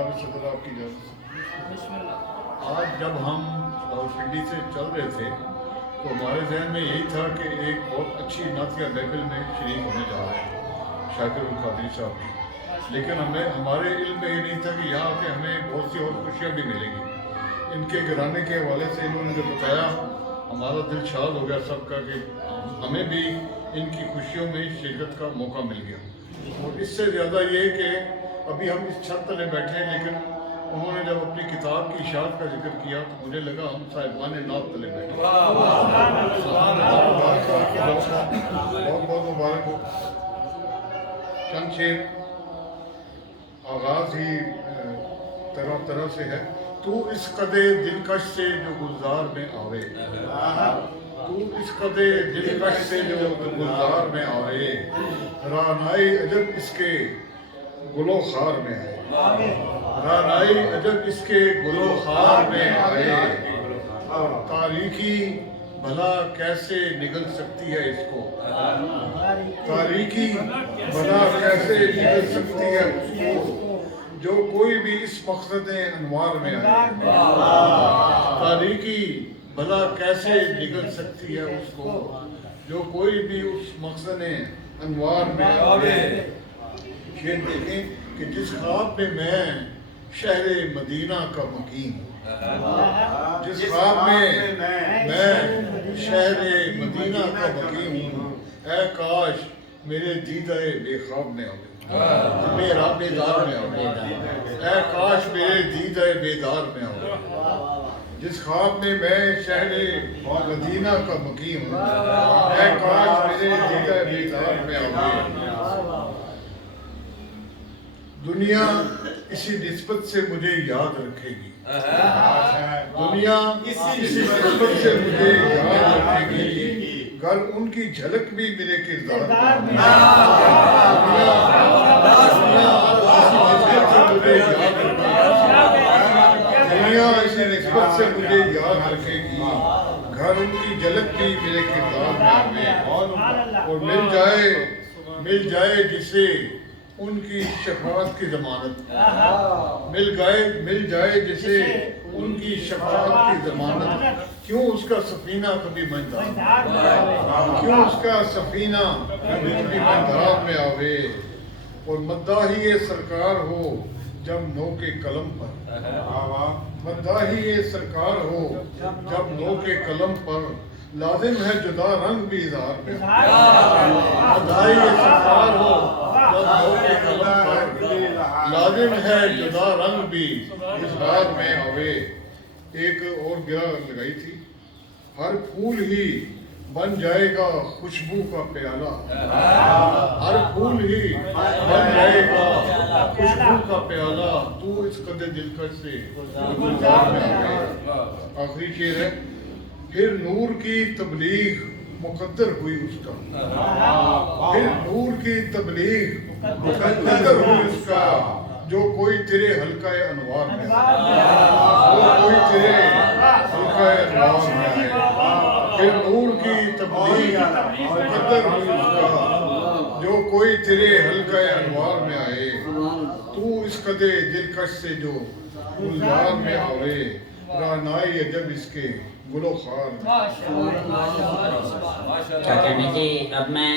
جناب صدر آپ کی اجازت سے آج جب ہم راولپنڈی سے چل رہے تھے تو ہمارے ذہن میں یہی تھا کہ ایک بہت اچھی نعتیہ محفل میں شریک ہونے جا رہے ہیں شاکرالقدرee صاحب کی، لیکن ہمارے علم میں یہ نہیں تھا کہ یہاں آ کے ہمیں بہت سی اور خوشیاں بھی ملیں گی۔ ان کے گھرانے کے حوالے سے انہوں نے جو بتایا ہمارا دل شاد ہو گیا سب کا کہ ہمیں بھی ان کی خوشیوں میں شرکت کا موقع مل گیا۔ اور اس سے زیادہ یہ کہ ابھی ہم اس چھت تلے بیٹھے ہیں، لیکن انہوں نے جب اپنی کتاب کی اشاعت کا ذکر کیا تو مجھے لگا ہم صاحبان نعت تلے بیٹھے ہیں۔ بہت بہت مبارک ہو۔ چند شعر آغاز ہی طرح طرح سے ہے۔ تو اس قدے دلکش سے جو گلزار میں آوے، تو اس قدے دلکش سے جو گلزار میں آوے، رانائی عجب اس کے گلو خار میں آئے، رانائی عجب اس کے گلو خار میں آئے، تاریکی بھلا کیسے نگل سکتی ہے اس کو، تاریکی بھلا کیسے نگل سکتی ہے اس کو، جو کوئی بھی اس مقصد انوار میں آئے، تاریکی بھلا کیسے نگل سکتی ہے اس کو، جو کوئی بھی اس مقصد انوار میں آئے۔ یہ دیکھیں کہ جس خواب میں میں شہر مدینہ کا مقیم ہوں، جس خواب میں میں شہر مدینہ کا مقیم ہوں، اے کاش میرے دیدہ بے خواب میں آئے، میرا بیدار میں آئے، اے کاش میرے دیدہ بیدار میں آئے۔ جس خواب میں میں شہر مدینہ کا مقیم ہوں، اے کاش میرے دیدہ بیدار میں آئے۔ دنیا اسی نسبت سے مجھے یاد رکھے گی، دنیا اسی نسبت سے مجھے یاد رکھے گی، گر ان کی جھلک بھی میرے کردار میں دنیا اسی نسبت سے مجھے یاد رکھے گی، گھر ان کی جھلک بھی میرے کردار میں اور مل جائے جسے ان کی شفاعت کی ضمانت، مل جائے جسے ان کی شفاعت کی ضمانت، کیوں اس کا سفینہ کبھی مندار، کیوں اس کا سفینہ کبھی مندار میں آوے، اور مداحی سرکار ہو جب نو کے قلم پر، مداحی سرکار ہو جب نو کے قلم پر، لازم ہے جدا رنگ بھی اظہار میں، مداحی سرکار ہو جب نو کے قلم پر، لازم ہے جدا رنگ بھی اظہار میں آوے۔ ایک اور گرہ لگائی تھی، ہر پھول ہی بن جائے گا خوشبو کا پیالہ، ہر پھول ہی بن جائے گا خوشبو کا پیالہ، تو اس قدر دلکش سے گلزار میں آئے۔ آخری شعر ہے، پھر نور کی تبلیغ مقدر ہوئی اس کا، پھر نور کی تبلیغ مقدر ہوئی اس کا، جو کوئی تیرے حلقہ انوار میں آئے، جو کوئی تیرے حلقہ انوار میں آئے، پھر نور کی تبلیغ مقدر ہوئی اس کا، جو کوئی تیرے حلقہ انوار میں آئے، تو اس قدر دلکش سے جو گلزار میں آوے، رعنائی عجب اس کے گلو خار۔ کیا کہنے جی، اب میں